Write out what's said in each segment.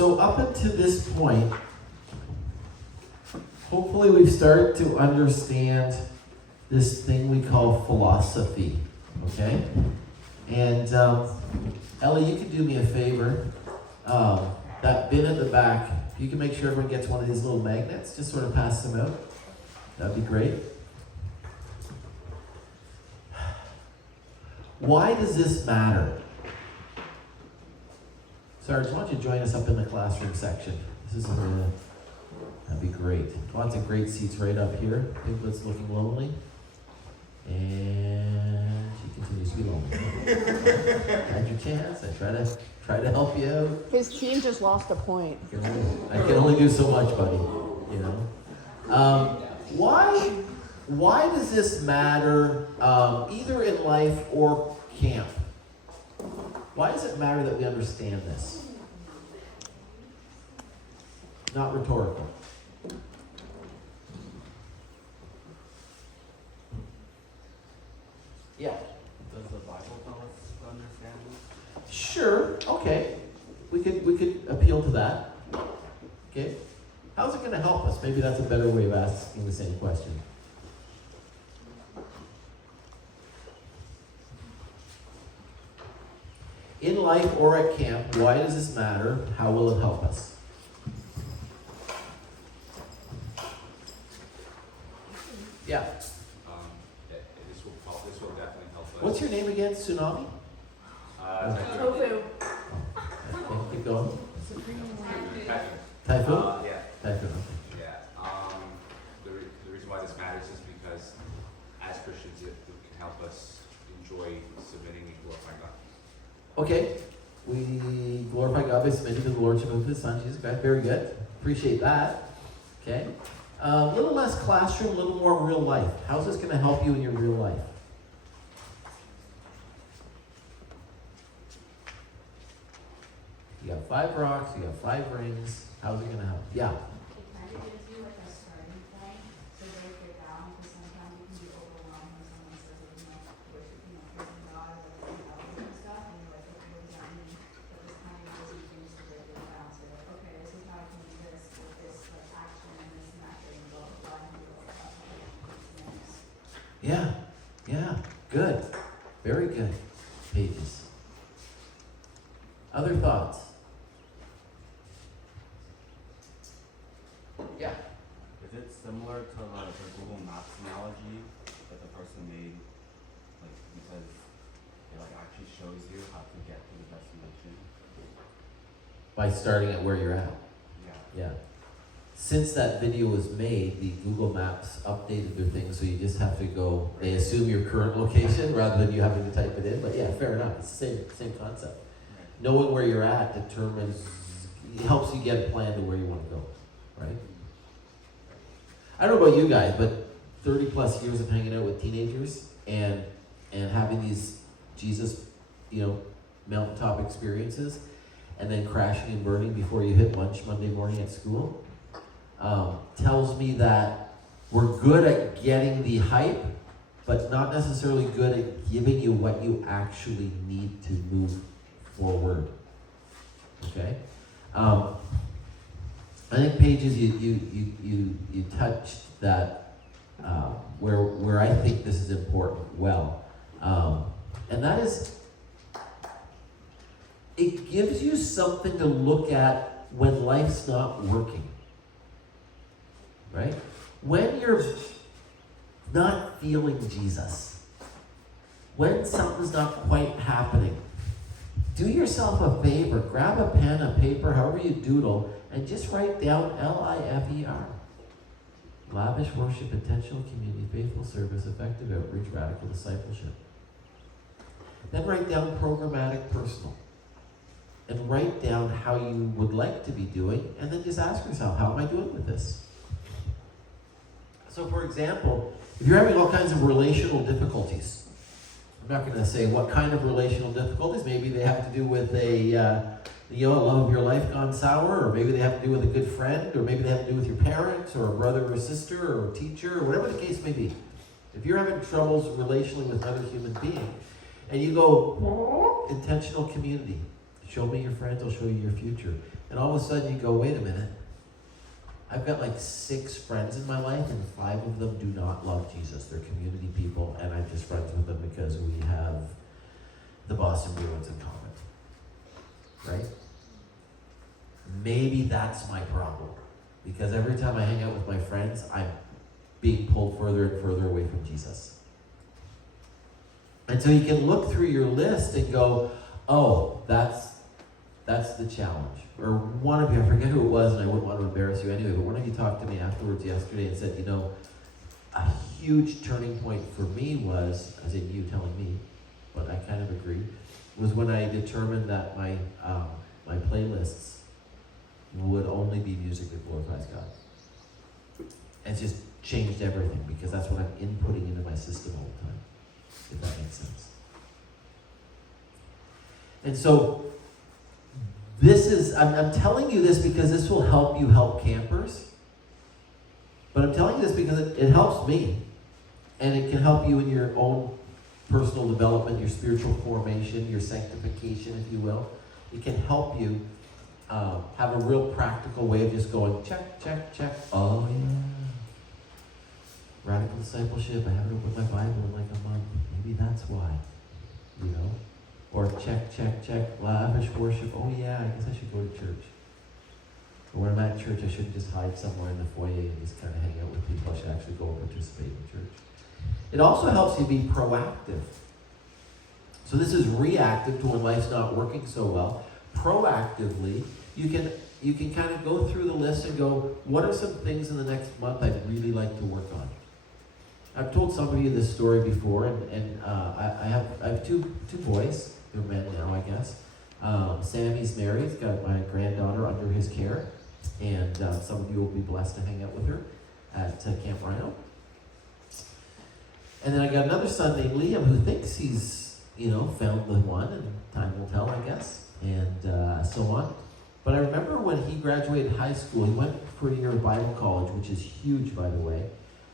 So up until this point, hopefully we've started to understand this thing we call philosophy, okay? And Ellie, you can do me a favor. That bin at the back, if you can make sure everyone gets one of these little magnets, just sort of pass them out. That'd be great. Why does this matter? Sarge, why don't you join us up in the classroom section? This is that'd be great. Lots of great seats right up here. Piglet's looking lonely. And she continues to be lonely. Had your chance. I try to help you out. His team just lost a point. I can only do so much, buddy. You know. Why does this matter, either in life or camp? Why does it matter that we understand this? Not rhetorical. Yeah. Does the Bible tell us to understand this? Sure. Okay. We could appeal to that. Okay. How's it going to help us? Maybe that's a better way of asking the same question. In life or at camp, why does this matter? How will it help us? Yeah. This will definitely help us. What's your name again? Tsunami? Tofu. Okay, keep going. Typhoon. Typhoon? Yeah. Typhoon. Okay. Yeah. The reason why this matters is because as Christians, it can help us enjoy submitting and glorifying God. Okay, we glorify God by submitting to the Lordship of His Son, Jesus Christ. Very good. Appreciate that. Okay. A little less classroom, a little more real life. How's this going to help you in your real life? You got 5 rocks, you got 5 rings. How's it going to help? Yeah. It kind of gives you like a starting point to break it down, because sometimes you can be overwhelmed when someone says, praising God, like and stuff, and you're like, okay, what does that mean? But this kind of gives you things to break it down. So you're like, okay, this is how I can do this with this like action and this method, and blah blah blah, and do all that. Yeah. Yeah. Good. Very good. Pages. Other thoughts? Yeah. Is it similar to like the Google Maps analogy that the person made, like because it like actually shows you how to get to the destination? By starting at where you're at. Yeah. Yeah. Since that video was made, the Google Maps updated their thing, so you just have to go, they assume your current location rather than you having to type it in. But yeah, fair enough. It's the same concept. Right. Knowing where you're at determines, it helps you get a plan to where you want to go, right? I don't know about you guys, but 30 plus years of hanging out with teenagers and having these Jesus, mountaintop experiences, and then crashing and burning before you hit lunch Monday morning at school, tells me that we're good at getting the hype, but not necessarily good at giving you what you actually need to move forward. Okay? I think Pages, you touched that where I think this is important well, and that is, it gives you something to look at when life's not working, right? When you're not feeling Jesus, when something's not quite happening, do yourself a favor, grab a pen, a paper, however you doodle, and just write down LIFER. Lavish worship, intentional community, faithful service, effective outreach, radical discipleship. Then write down programmatic personal. And write down how you would like to be doing, and then just ask yourself, how am I doing with this? So for example, if you're having all kinds of relational difficulties, I'm not going to say what kind of relational difficulties. Maybe they have to do with a love of your life gone sour, or maybe they have to do with a good friend, or maybe they have to do with your parents, or a brother or sister, or a teacher, or whatever the case may be. If you're having troubles relationally with another human being, and you go, intentional community, Show me your friends, I'll show you your future. And all of a sudden you go, wait a minute. I've got like 6 friends in my life, and 5 of them do not love Jesus. They're community people, and I'm just friends with them because we have the Boston Bruins in common. Right? Maybe that's my problem. Because every time I hang out with my friends, I'm being pulled further and further away from Jesus. And so you can look through your list and go, oh, that's the challenge. Or one of you, I forget who it was, and I wouldn't want to embarrass you anyway, but one of you talked to me afterwards yesterday and said, a huge turning point for me was, as in you telling me, but I kind of agree, was when I determined that my playlists would only be music that glorifies God. And it's just changed everything, because that's what I'm inputting into my system all the time, if that makes sense. And so, I'm telling you this because this will help you help campers. But I'm telling you this because it helps me. And it can help you in your own personal development, your spiritual formation, your sanctification, if you will. It can help you have a real practical way of just going, check, check, check. Oh, yeah. Radical discipleship, I haven't opened my Bible in like a month. Maybe that's why, Or check, check, check, lavish worship. Oh yeah, I guess I should go to church. Or when I'm at church, I shouldn't just hide somewhere in the foyer and just kind of hang out with people. I should actually go and participate in church. It also helps you be proactive. So this is reactive to when life's not working so well. Proactively, you can kind of go through the list and go, what are some things in the next month I'd really like to work on? I've told some of you this story before, and I have two boys. They're men now, I guess. Sammy's married. He's got my granddaughter under his care, and some of you will be blessed to hang out with her at Camp Rhino. And then I got another son named Liam who thinks he's, found the one, and time will tell, I guess, and so on. But I remember when he graduated high school, he went for a year of Bible college, which is huge, by the way,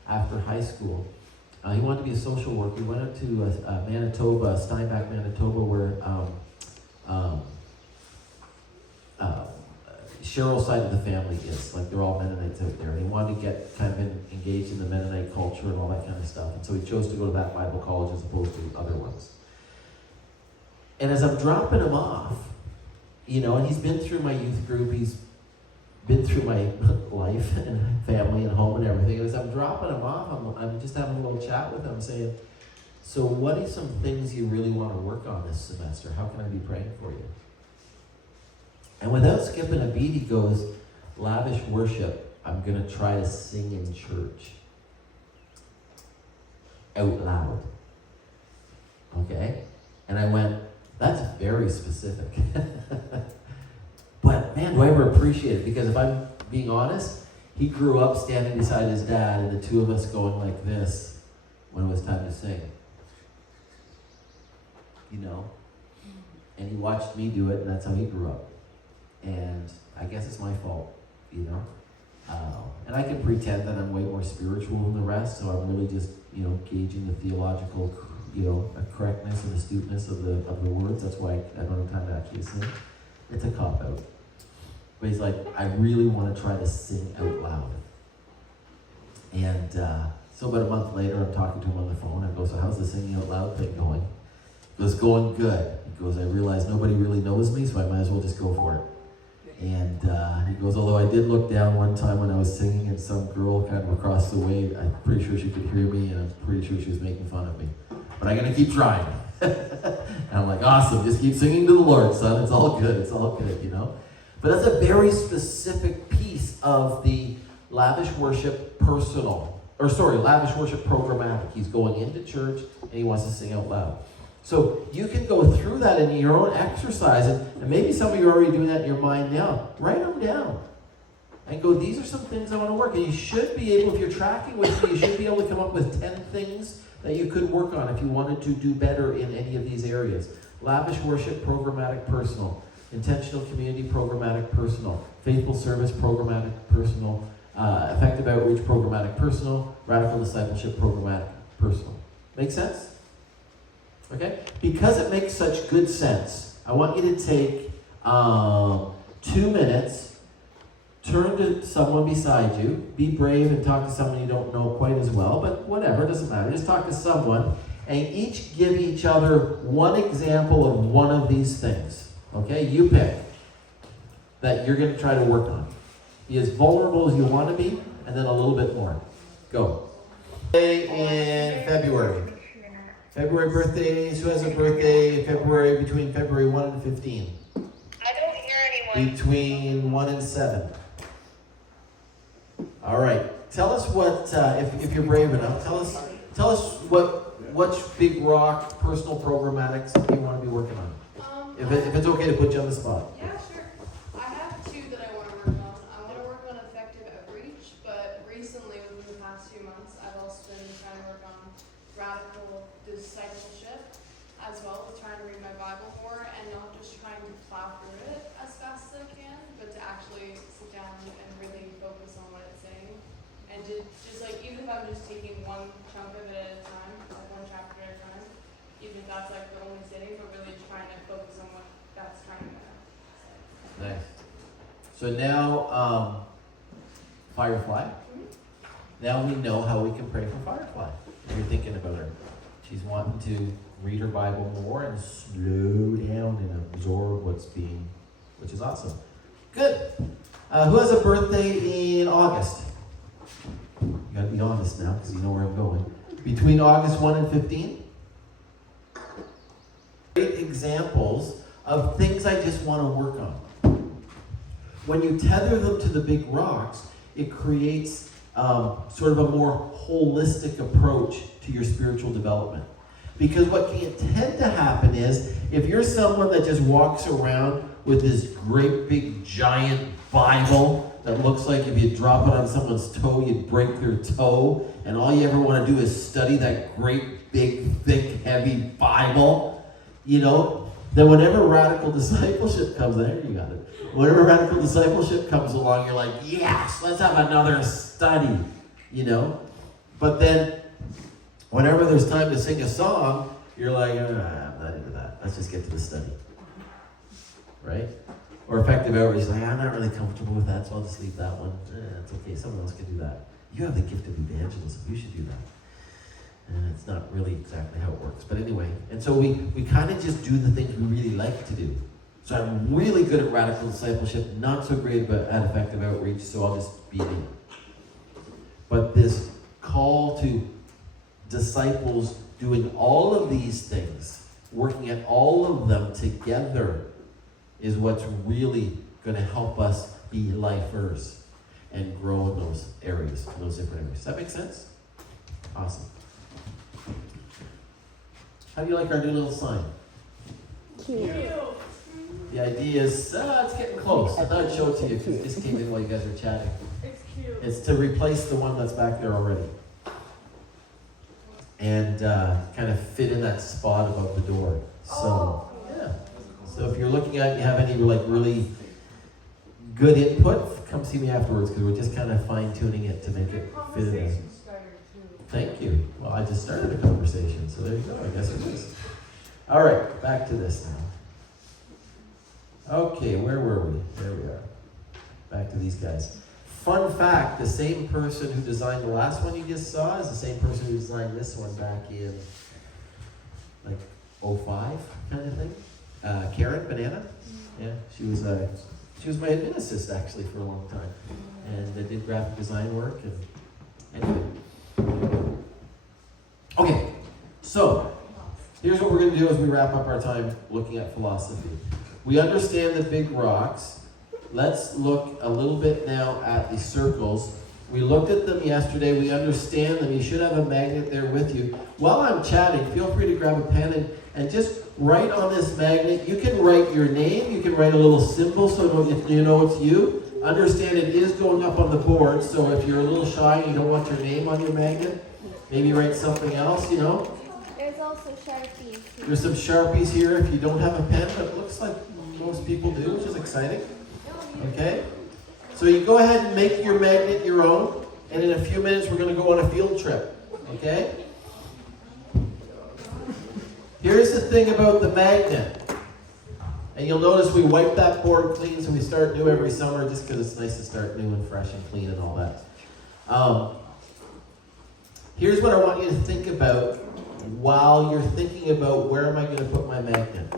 after high school. He wanted to be a social worker. He went up to Manitoba, Steinbach, Manitoba, where Cheryl's side of the family is. Like, they're all Mennonites out there. And he wanted to get kind of engaged in the Mennonite culture and all that kind of stuff. And so he chose to go to that Bible college as opposed to other ones. And as I'm dropping him off, and he's been through my youth group, he's been through my life and family and home and everything. And as I'm dropping him off, I'm just having a little chat with him saying, so what are some things you really want to work on this semester? How can I be praying for you? And without skipping a beat, he goes, lavish worship. I'm going to try to sing in church. Out loud. Okay? And I went, that's very specific. But man, do I ever appreciate it, because if I'm being honest, he grew up standing beside his dad and the two of us going like this when it was time to sing. And he watched me do it, and that's how he grew up. And I guess it's my fault, and I can pretend that I'm way more spiritual than the rest, so I'm really just, gauging the theological, correctness and astuteness of the words. That's why I don't have time to actually sing. It's a cop-out. But he's like, I really want to try to sing out loud. And so about a month later, I'm talking to him on the phone. I go, so how's the singing out loud thing going? He goes, going good. He goes, I realize nobody really knows me, so I might as well just go for it. And he goes, although I did look down one time when I was singing, and some girl kind of across the way, I'm pretty sure she could hear me, and I'm pretty sure she was making fun of me. But I'm going to keep trying. And I'm like, awesome, just keep singing to the Lord, son. It's all good, But that's a very specific piece of the lavish worship lavish worship programmatic. He's going into church, and he wants to sing out loud. So you can go through that in your own exercise, and maybe some of you are already doing that in your mind now. Write them down. And go, these are some things I want to work. And you should be able, if you're tracking with me, you should be able to come up with 10 things that you could work on if you wanted to do better in any of these areas. Lavish worship, programmatic, personal. Intentional community, programmatic, personal. Faithful service, programmatic, personal. Effective outreach, programmatic, personal. Radical discipleship, programmatic, personal. Make sense? Okay? Because it makes such good sense, I want you to take 2 minutes, turn to someone beside you, be brave and talk to someone you don't know quite as well, but whatever, it doesn't matter. Just talk to someone and each give each other one example of one of these things. Okay, you pick that you're going to try to work on. Be as vulnerable as you want to be, and then a little bit more. Go. In February. February birthdays. Who has a birthday in February between February 1 and 15? I don't hear anyone. Between 1 and 7. All right. Tell us what, if you're brave enough, tell us which big rock personal programmatics you want to be working on. If it's okay to put you on the spot. Yeah, sure. I have two that I want to work on. I want to work on effective outreach, but recently, within the past few months, I've also been trying to work on radical discipleship, as well as trying to read my Bible more and not just trying to plow through it as fast as I can, but to actually sit down and really focus on what it's saying. And to just like, even if I'm just taking one chunk of it at a time, like one chapter at a time, even if that's like the only sitting, but really just trying to focus on what that's trying to say. Nice. So now, Firefly. Now we know how we can pray for Firefly. If you're thinking about her, she's wanting to read her Bible more and slow down and absorb which is awesome. Good. Who has a birthday in August? You gotta be honest now because you know where I'm going. Between August 1 and 15? Great examples of things I just want to work on. When you tether them to the big rocks, it creates sort of a more holistic approach to your spiritual development. Because what can tend to happen is, if you're someone that just walks around with this great big giant Bible that looks like if you drop it on someone's toe, you'd break their toe, and all you ever want to do is study that great big, thick, heavy Bible, then whenever radical discipleship comes, there you got it. Whenever radical discipleship comes along, you're like, yes, let's have another study, But then, whenever there's time to sing a song, you're like, I'm not into that. Let's just get to the study. Right? Or effective outreach, like, I'm not really comfortable with that, so I'll just leave that one. It's okay, someone else can do that. You have the gift of evangelism, you should do that. And it's not really exactly how it works. But anyway, and so we kind of just do the things we really like to do. So I'm really good at radical discipleship, not so great at effective outreach, so I'll just be me. But this call to disciples doing all of these things, working at all of them together, is what's really going to help us be lifers and grow in those areas, in those different areas. Does that make sense? Awesome. How do you like our new little sign? Cute. The idea is, it's getting close. I thought I'd show it to you because it just came in while you guys were chatting. It's cute. It's to replace the one that's back there already. And kind of fit in that spot above the door. So, yeah. So if you're looking at it, you have any really good input, come see me afterwards because we're just kind of fine-tuning it to make it fit in there. Thank you. Well, I just started a conversation, so there you go. I guess it is. All right, back to this now. Okay, where were we? There we are. Back to these guys. Fun fact, the same person who designed the last one you just saw is the same person who designed this one back in, 05 kind of thing. Karen Banana. Yeah, she was my admin assistant actually for a long time. And I did graphic design work and anyway. Okay, so here's what we're going to do as we wrap up our time looking at philosophy. We understand the big rocks. Let's look a little bit now at the circles. We looked at them yesterday. We understand them. You should have a magnet there with you. While I'm chatting, feel free to grab a pen and just write on this magnet. You can write your name. You can write a little symbol so you know it's you. Understand it is going up on the board, so if you're a little shy and you don't want your name on your magnet, maybe write something else, There's also Sharpies. There's some Sharpies here if you don't have a pen, but it looks like most people do, which is exciting. Okay? So you go ahead and make your magnet your own, and in a few minutes we're going to go on a field trip. Okay? Here's the thing about the magnet. And you'll notice we wipe that board clean, so we start new every summer just because it's nice to start new and fresh and clean and all that. Here's what I want you to think about while you're thinking about where am I going to put my magnet.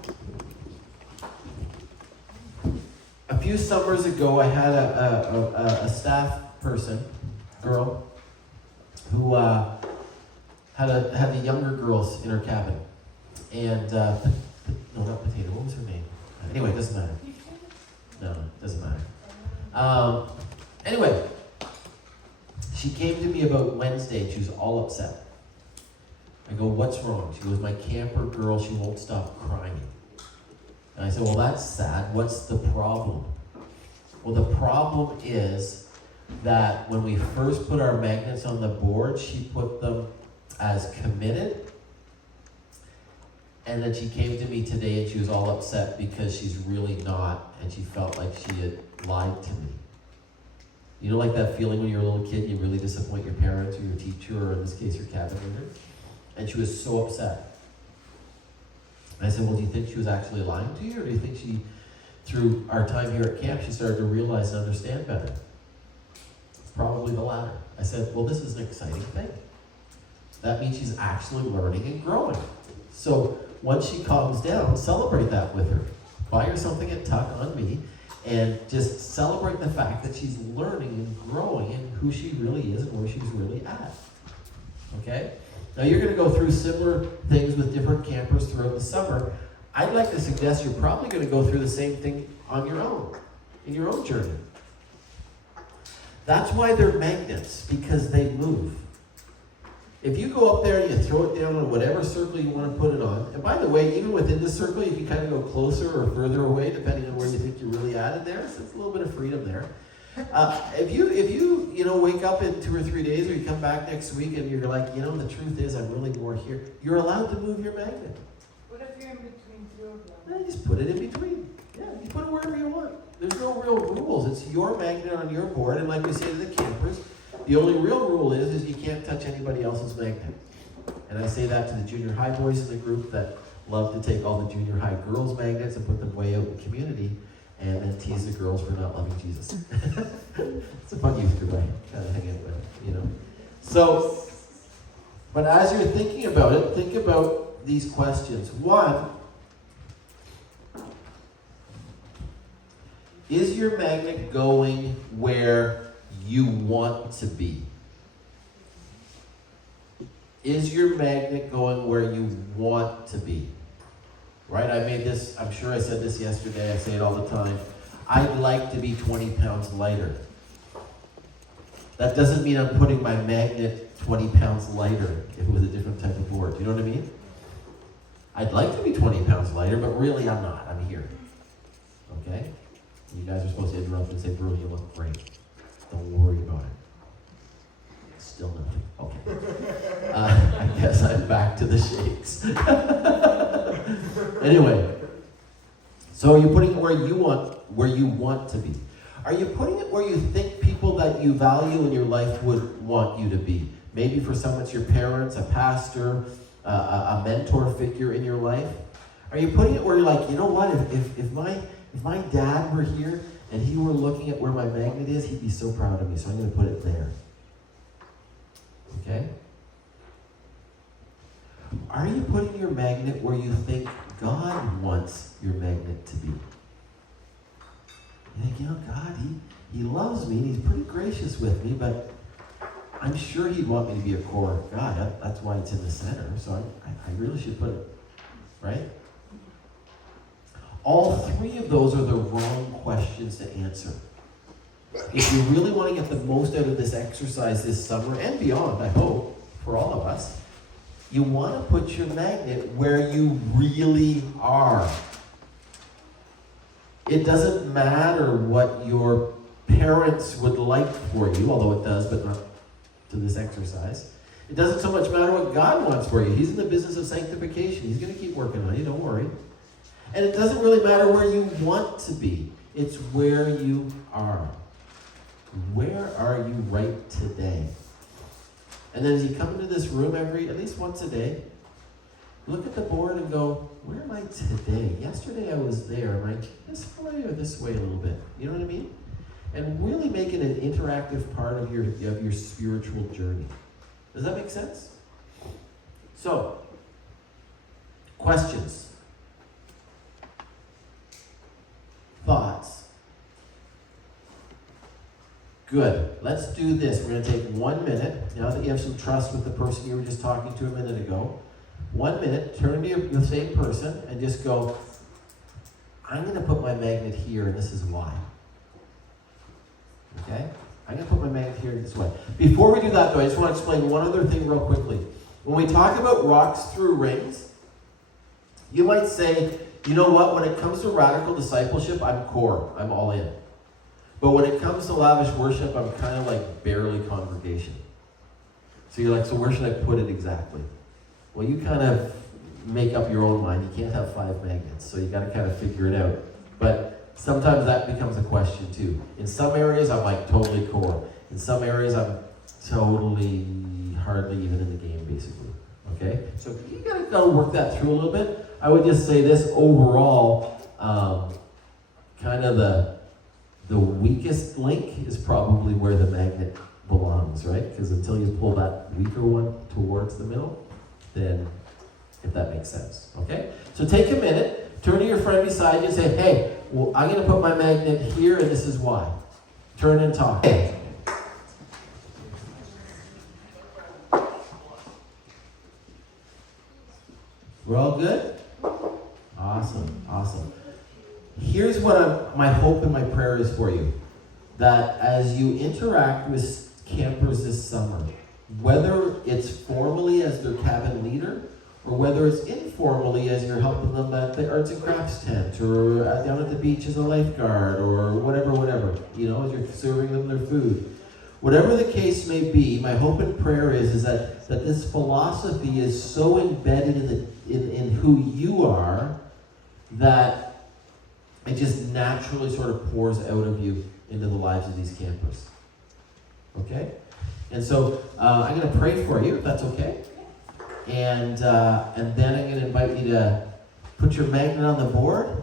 A few summers ago, I had a staff person, girl, who had the younger girls in her cabin. And, no, not Potato, what was her name? Anyway, it doesn't matter. No, it doesn't matter. Anyway, she came to me about Wednesday and she was all upset. I go, what's wrong? She goes, my camper girl, she won't stop crying. And I said, well, that's sad. What's the problem? Well, the problem is that when we first put our magnets on the board, she put them as committed. And then she came to me today and she was all upset because she's really not, and she felt like she had lied to me. You know, like that feeling when you're a little kid, you really disappoint your parents or your teacher, or in this case, your cabin leader? And she was so upset. And I said, well, do you think she was actually lying to you, or do you think she, through our time here at camp, she started to realize and understand better? Probably the latter. I said, well, this is an exciting thing. That means she's actually learning and growing. So once she calms down, celebrate that with her. Buy her something at Tuck on me, and just celebrate the fact that she's learning and growing in who she really is and where she's really at. Okay? Now you're going to go through similar things with different campers throughout the summer. I'd like to suggest you're probably going to go through the same thing on your own, in your own journey. That's why they're magnets, because they move. If you go up there and you throw it down on whatever circle you want to put it on, and by the way, even within the circle, you can kind of go closer or further away, depending on where you think you're really at it there, so it's a little bit of freedom there. If you wake up in 2 or 3 days, or you come back next week and you're like, the truth is I'm really more here, you're allowed to move your magnet. What if you're in between two of them? Then just put it in between. Yeah, you put it wherever you want. There's no real rules. It's your magnet on your board, and like we say to the campers, the only real rule is you can't touch anybody else's magnet. And I say that to the junior high boys in the group that love to take all the junior high girls' magnets and put them way out in the community, and then tease the girls for not loving Jesus. It's a fun youth group I kind of hang out with, So, but as you're thinking about it, think about these questions. One, is your magnet going where you want to be? Is your magnet going where you want to be? Right? I made this, I'm sure I said this yesterday, I say it all the time. I'd like to be 20 pounds lighter. That doesn't mean I'm putting my magnet 20 pounds lighter if it was a different type of board. Do you know what I mean? I'd like to be 20 pounds lighter, but really I'm not. I'm here. Okay? You guys are supposed to interrupt and say, bro, you look great. Don't worry about it. Still nothing. Okay. I guess I'm back to the shakes. Anyway, so you're putting it where you want to be. Are you putting it where you think people that you value in your life would want you to be? Maybe for some it's your parents, a pastor, a mentor figure in your life. Are you putting it where you're like, you know what? If my dad were here and he were looking at where my magnet is, he'd be so proud of me, so I'm going to put it there. Okay? Are you putting your magnet where you think God wants your magnet to be? You think, God, he loves me, and he's pretty gracious with me, but I'm sure he'd want me to be a core guy. That's why it's in the center, so I really should put it, right? All three of those are the wrong questions to answer. If you really want to get the most out of this exercise this summer and beyond, I hope, for all of us, you want to put your magnet where you really are. It doesn't matter what your parents would like for you, although it does, but not to this exercise. It doesn't so much matter what God wants for you. He's in the business of sanctification. He's going to keep working on you, don't worry. And it doesn't really matter where you want to be. It's where you are. Where are you right today? And then as you come into this room at least once a day, look at the board and go, where am I today? Yesterday I was there. Am I this way or this way a little bit? You know what I mean? And really make it an interactive part of your spiritual journey. Does that make sense? So, questions? Thoughts? Good. Let's do this. We're going to take 1 minute. Now that you have some trust with the person you were just talking to a minute ago, 1 minute, turn to the same person and just go, I'm going to put my magnet here and this is why. Okay? I'm going to put my magnet here this way. Before we do that, though, I just want to explain one other thing real quickly. When we talk about rocks through rings, you might say, you know what, when it comes to radical discipleship, I'm core. I'm all in. But when it comes to lavish worship, I'm kind of like barely congregation. So you're like, so where should I put it exactly? Well, you kind of make up your own mind. You can't have 5 magnets, so you got to kind of figure it out. But sometimes that becomes a question too. In some areas, I'm like totally core. In some areas, I'm totally hardly even in the game, basically. Okay? So you got to work that through a little bit. I would just say this overall, kind of the weakest link is probably where the magnet belongs, right? Because until you pull that weaker one towards the middle, then if that makes sense, okay? So take a minute, turn to your friend beside you and say, hey, well, I'm going to put my magnet here and this is why. Turn and talk. Hey. We're all good? Awesome, awesome. Here's what my hope and my prayer is for you. That as you interact with campers this summer, whether it's formally as their cabin leader, or whether it's informally as you're helping them at the arts and crafts tent, or down at the beach as a lifeguard, or whatever, you know, as you're serving them their food. Whatever the case may be, my hope and prayer is that this philosophy is so embedded in who you are that it just naturally sort of pours out of you into the lives of these campers. Okay? And so I'm going to pray for you, if that's okay. And then I'm going to invite you to put your magnet on the board